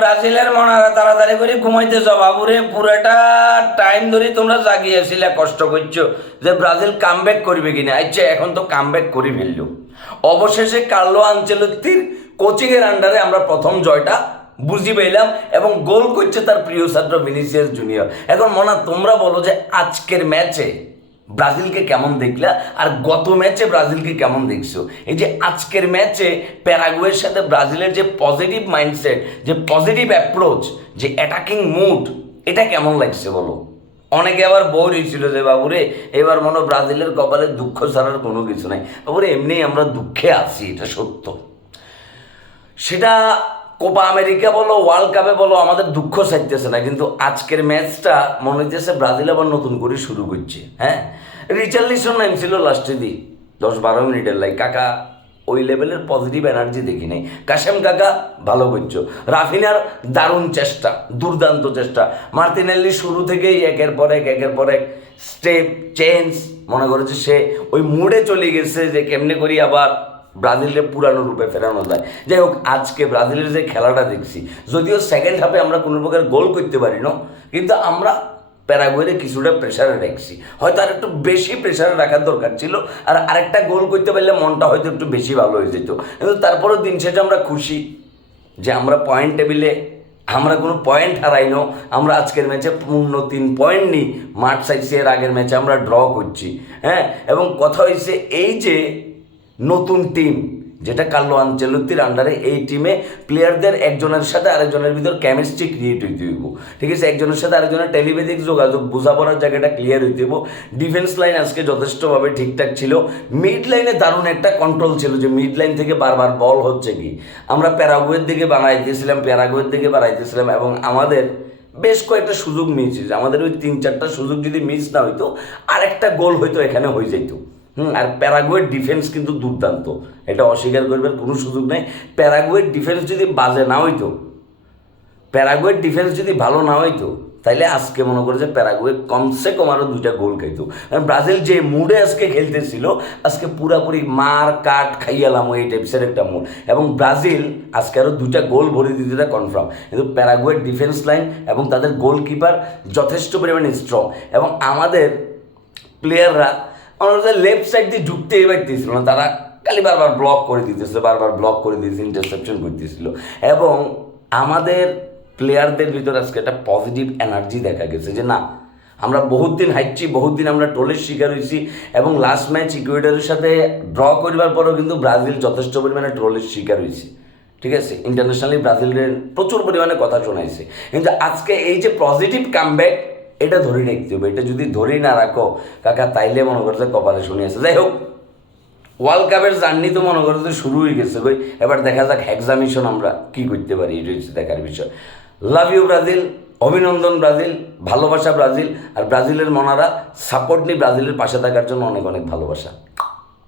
ব্রাজিলের মনারা, তাড়াতাড়ি করে ঘুমাইতে যাও বাবুরে। পুরোটা টাইম ধরে তোমরা জাগিয়েছিলে কষ্ট করছ। যে ব্রাজিল কামব্যাক করবে কিনা। আচ্ছা এখন তো কামব্যাক করে ফেলল। অবশেষে কার্লো আঞ্চলতির কোচিং এর আন্ডারে আমরা প্রথম জয়টা বুঝি পেলাম এবং গোল করছে তার প্রিয় ছাত্র ভিনিসিয়াস জুনিয়র। এখন মনা, তোমরা বলো যে আজকের ম্যাচে ব্রাজিলকে কেমন দেখলা? আর গত ম্যাচে ব্রাজিলকে কেমন দেখছ? এই যে আজকের ম্যাচে প্যারাগুয়ের সাথে ব্রাজিলের যে পজিটিভ মাইন্ডসেট যে পজিটিভ অ্যাপ্রোচ যে অ্যাটাকিং মুড এটা কেমন লাগছে বলো? অনেকে আবার বোর হয়েছিল যে, বাবুরে, এবার মনে ব্রাজিলের কপালে দুঃখ ছাড়ার কোনো কিছু নাই। বাবুরে, এমনি আমরা দুঃখে আছি, এটা সত্য। সেটা কোপা আমেরিকা বলো ওয়ার্ল্ড কাপে বলো, আমাদের দুঃখ চাইতেছে না। কিন্তু আজকের ম্যাচটা মনে হইতেছে ব্রাজিল আবার নতুন করে শুরু করছে হ্যাঁ? রিচার্লিসন নাম ছিল লাস্টে দি দশ বারো মিনিটের লাই কাকা, ওই লেভেলের পজিটিভ এনার্জি দেখি নাই। কাশেম কাকা, ভালো করছ। রাফিনার দারুণ চেষ্টা, দুর্দান্ত চেষ্টা। মার্তিনেল্লি শুরু থেকেই একের পর এক, একের পর এক স্টেপ চেঞ্জ মনে করেছে সে ওই মুডে চলে গেছে যে কেমনে করি আবার ব্রাজিলের পুরানো রূপে ফেরানো যায়। যাই হোক, আজকে ব্রাজিলের যে খেলাটা দেখছি, যদিও সেকেন্ড হাফে আমরা কোনো প্রকার গোল করতে পারি না কিন্তু আমরা প্যারাগুয়েরে কিছুটা প্রেশারে রাখছি। হয়তো আর একটু বেশি প্রেশারে রাখার দরকার ছিল, আর আরেকটা গোল করতে পারলে মনটা হয়তো একটু বেশি ভালো হয়ে যেত। কিন্তু তারপরেও দিন শেষে আমরা খুশি যে আমরা পয়েন্ট টেবিলে আমরা কোনো পয়েন্ট হারাইনো, আমরা আজকের ম্যাচে পূর্ণ তিন পয়েন্ট নিই। মাঠ সাইসে এর আগের ম্যাচে আমরা ড্র করছি হ্যাঁ? এবং কথা হয়েছে এই যে নতুন টিম যেটা কার্লো আঞ্চলতির আন্ডারে এই টিমে প্লেয়ারদের একজনের সাথে আরেকজনের ভিতর কেমিস্ট্রি ক্রিয়েট হইতে হইব। ঠিক আছে? একজনের সাথে আরেকজনের টেলিপ্যাথিক যোগাযোগ, বোঝাপড়ার জায়গাটা ক্লিয়ার হইতে হইব। ডিফেন্স লাইন আজকে যথেষ্টভাবে ঠিকঠাক ছিল। মিড লাইনে দারুণ একটা কন্ট্রোল ছিল যে মিড লাইন থেকে বারবার বল হচ্ছে কি? আমরা প্যারাগুয়ের দিকে বানাইতেছিলাম প্যারাগুয়ের দিকে বানাইতেছিলাম এবং আমাদের বেশ কয়েকটা সুযোগ মিস আমাদের ওই তিন চারটা সুযোগ যদি মিস না হইতো, আরেকটা গোল হয়তো এখানে হয়ে যেত হুম। আর প্যারাগুয়ের ডিফেন্স কিন্তু দুর্দান্ত। এটা অস্বীকার করবার কোনো সুযোগ নেই। প্যারাগুয়ের ডিফেন্স যদি বাজে না হইতো, প্যারাগুয়ের ডিফেন্স যদি ভালো না হইতো, তাইলে আজকে মনে করে যে প্যারাগুয়ে কমসে কম আরও দুইটা গোল খাইতো। কারণ ব্রাজিল যে মুডে আজকে খেলতেছিল, আজকে পুরাপুরি মার কাট খাইয়ালাম এই টাইপসের একটা মুড। এবং ব্রাজিল আজকে আরও দুইটা গোল ভরে দিতে কনফার্ম কিন্তু প্যারাগুয়ের ডিফেন্স লাইন এবং তাদের গোলকিপার যথেষ্ট পরিমাণে স্ট্রং এবং আমাদের প্লেয়াররা আমাদের লেফট সাইড দিয়ে ঢুকতেই পারতেছিল না, তারা খালি বারবার ব্লক করে দিতেছিল, বারবার ব্লক করে দিতেছিল ইন্টারসেপশন করতেছিল এবং আমাদের প্লেয়ারদের ভিতর আজকে একটা পজিটিভ এনার্জি দেখা গেছে যে না, আমরা বহুত দিন হাইটছি বহুত দিন আমরা টোলের শিকার হয়েছি এবং লাস্ট ম্যাচ ইকুয়েডারের সাথে ড্র করবার পরেও কিন্তু ব্রাজিল যথেষ্ট পরিমাণে ট্রোলের শিকার হয়েছে। ঠিক আছে? ইন্টারন্যাশনালি ব্রাজিলের প্রচুর পরিমাণে কথা শোনাইছে। কিন্তু আজকে এই যে পজিটিভ কামব্যাক এটা ধরে রাখতে হবে এটা যদি ধরেই না রাখো, কাকা, তাইলে মনে করছে কপালে শুনে আসে যাই হোক ওয়ার্ল্ড কাপের জার্নি তো মনে করো যে শুরু হয়ে গেছে কই এবার দেখা যাক এক্সামিশন আমরা কি করতে পারি, এটা হচ্ছে দেখার বিষয়। লাভ ইউ ব্রাজিল অভিনন্দন ব্রাজিল ভালোবাসা ব্রাজিল আর ব্রাজিলের মনারা সাপোর্ট নিয়ে ব্রাজিলের পাশে থাকার জন্য অনেক অনেক ভালোবাসা।